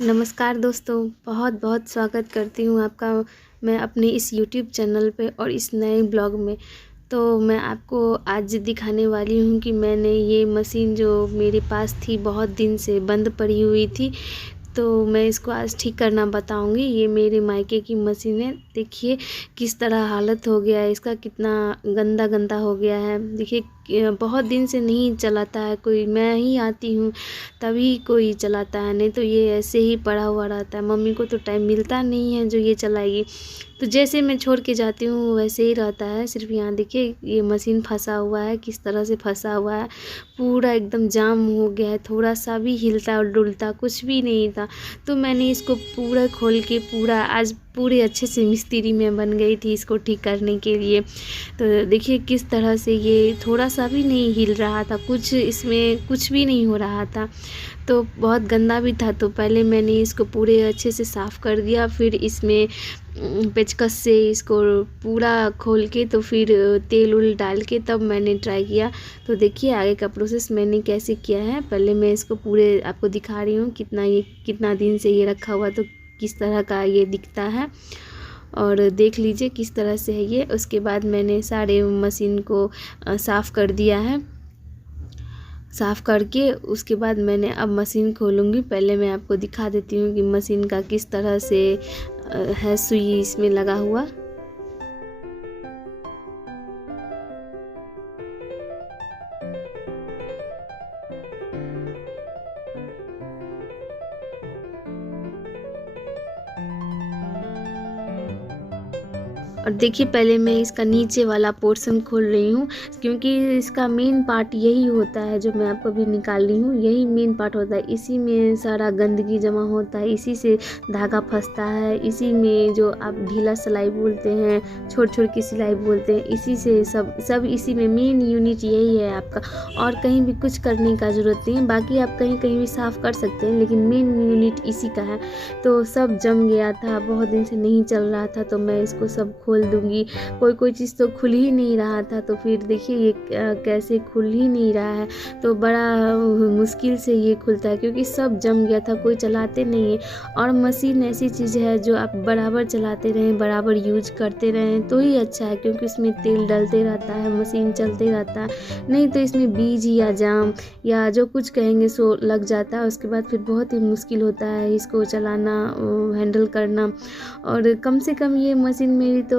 नमस्कार दोस्तों, बहुत बहुत स्वागत करती हूँ आपका मैं अपने इस यूट्यूब चैनल पे और इस नए ब्लॉग में। तो मैं आपको आज दिखाने वाली हूँ कि मैंने ये मशीन जो मेरे पास थी बहुत दिन से बंद पड़ी हुई थी, तो मैं इसको आज ठीक करना बताऊंगी। ये मेरे मायके की मशीन है। देखिए किस तरह हालत हो गया है इसका, कितना गंदा गंदा हो गया है। देखिए बहुत दिन से नहीं चलाता है कोई, मैं ही आती हूँ तभी कोई चलाता है, नहीं तो ये ऐसे ही पड़ा हुआ रहता है। मम्मी को तो टाइम मिलता नहीं है जो ये चलाएगी, तो जैसे मैं छोड़ के जाती हूँ वैसे ही रहता है। सिर्फ यहाँ देखिए ये मशीन फंसा हुआ है, किस तरह से फंसा हुआ है, पूरा एकदम जाम हो गया है, थोड़ा सा भी हिलता और डुलता कुछ भी नहीं था। तो मैंने इसको पूरा खोल के पूरा आज पूरे अच्छे से मिस्त्री में बन गई थी इसको ठीक करने के लिए। तो देखिए किस तरह से ये थोड़ा सा भी नहीं हिल रहा था, कुछ इसमें कुछ भी नहीं हो रहा था, तो बहुत गंदा भी था। तो पहले मैंने इसको पूरे अच्छे से साफ़ कर दिया, फिर इसमें पेचकस से इसको पूरा खोल के तो फिर तेल उल डाल के तब मैंने ट्राई किया। तो देखिए आगे का प्रोसेस मैंने कैसे किया है। पहले मैं इसको पूरे आपको दिखा रही हूँ कितना दिन से ये रखा हुआ, तो किस तरह का ये दिखता है और देख लीजिए किस तरह से है ये। उसके बाद मैंने सारे मशीन को साफ़ कर दिया है। साफ़ करके उसके बाद मैंने अब मशीन खोलूँगी। पहले मैं आपको दिखा देती हूँ कि मशीन का किस तरह से है सुई इसमें लगा हुआ। और देखिए पहले मैं इसका नीचे वाला पोर्शन खोल रही हूँ, क्योंकि इसका मेन पार्ट यही होता है जो मैं आपको अभी निकाल रही हूँ। यही मेन पार्ट होता है, इसी में सारा गंदगी जमा होता है, इसी से धागा फंसता है, इसी में जो आप ढीला सिलाई बोलते हैं, छोट छोट की सिलाई बोलते हैं, इसी से सब इसी में मेन यूनिट यही है आपका। और कहीं भी कुछ करने का ज़रूरत नहीं है, बाकी आप कहीं कहीं भी साफ़ कर सकते हैं, लेकिन मेन यूनिट इसी का है। तो सब जम गया था, बहुत दिन से नहीं चल रहा था, तो मैं इसको सब खोल दूंगी। कोई चीज़ तो खुल ही नहीं रहा था, तो फिर देखिए ये कैसे खुल ही नहीं रहा है, तो बड़ा मुश्किल से ये खुलता है क्योंकि सब जम गया था, कोई चलाते नहीं है। और मशीन ऐसी चीज़ है जो आप बराबर चलाते रहें, बराबर यूज करते रहें तो ही अच्छा है, क्योंकि इसमें तेल डलते रहता है, मशीन चलते रहता है। नहीं तो इसमें बीज या जाम या जो कुछ कहेंगे सो लग जाता है, उसके बाद फिर बहुत ही मुश्किल होता है इसको चलाना, हैंडल करना। और कम से कम ये मशीन मेरी तो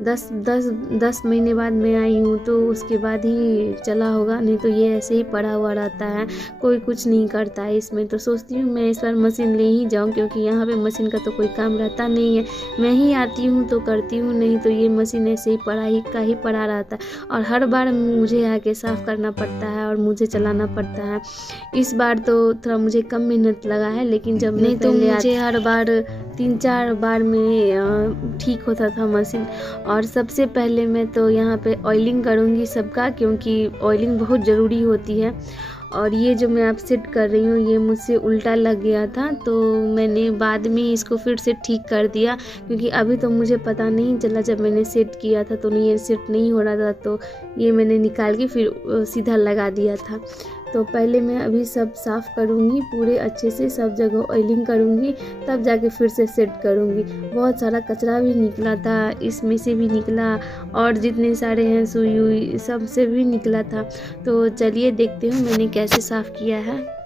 10 महीने बाद मैं आई हूँ, तो उसके बाद ही चला होगा, नहीं तो ये ऐसे ही पड़ा हुआ रहता है, कोई कुछ नहीं करता है इसमें। तो सोचती हूँ मैं इस बार मशीन ले ही जाऊँ, क्योंकि यहाँ पे मशीन का तो कोई काम रहता नहीं है, मैं ही आती हूँ तो करती हूँ, नहीं तो ये मशीन ऐसे ही पड़ा रहता है और हर बार मुझे आके साफ़ करना पड़ता है और मुझे चलाना पड़ता है। इस बार तो थोड़ा मुझे कम मेहनत लगा है, लेकिन जब नहीं तो मुझे हर बार 3-4 बार में ठीक होता था मशीन। और सबसे पहले मैं तो यहाँ पे ऑयलिंग करूँगी सबका, क्योंकि ऑयलिंग बहुत ज़रूरी होती है। और ये जो मैं आप सेट कर रही हूँ ये मुझसे उल्टा लग गया था, तो मैंने बाद में इसको फिर से ठीक कर दिया, क्योंकि अभी तो मुझे पता नहीं चला, जब मैंने सेट किया था तो ये सेट नहीं हो रहा था, तो ये मैंने निकाल के फिर सीधा लगा दिया था। तो पहले मैं अभी सब साफ़ करूँगी, पूरे अच्छे से सब जगह ऑयलिंग करूँगी, तब जाके फिर से सेट करूँगी। बहुत सारा कचरा भी निकला था, इसमें से भी निकला और जितने सारे हैं सुई हुई सब से भी निकला था। तो चलिए देखते हूँ मैंने कैसे साफ़ किया है।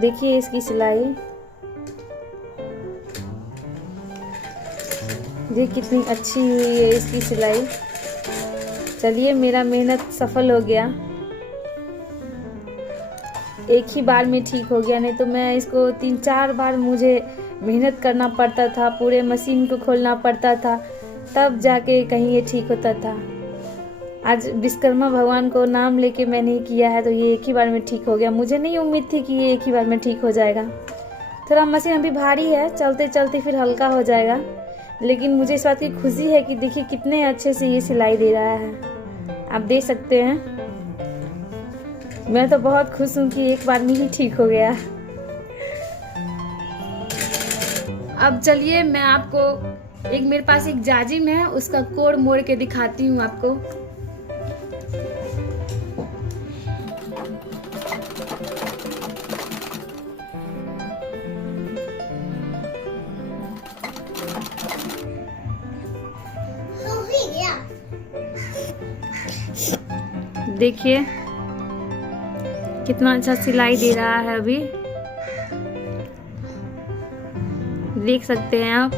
देखिए इसकी सिलाई, देखिए कितनी अच्छी हुई है इसकी सिलाई। चलिए मेरा मेहनत सफल हो गया, एक ही बार में ठीक हो गया, नहीं तो मैं इसको 3-4 बार मुझे मेहनत करना पड़ता था, पूरे मशीन को खोलना पड़ता था, तब जाके कहीं ये ठीक होता था। आज विश्वकर्मा भगवान को नाम लेके मैंने किया है तो ये एक ही बार में ठीक हो गया। मुझे नहीं उम्मीद थी कि ये एक ही बार में ठीक हो जाएगा। थोड़ा मशीन अभी भारी है, चलते चलते फिर हल्का हो जाएगा, लेकिन मुझे इस बात की खुशी है कि देखिए कितने अच्छे से ये सिलाई दे रहा है, आप देख सकते हैं। मैं तो बहुत खुश हूँ कि एक बार में ही ठीक हो गया। अब चलिए मैं आपको एक, मेरे पास एक जाजिम है, उसका कोड मोड़ के दिखाती हूँ आपको। देखिए कितना अच्छा सिलाई दे रहा है, अभी देख सकते हैं आप।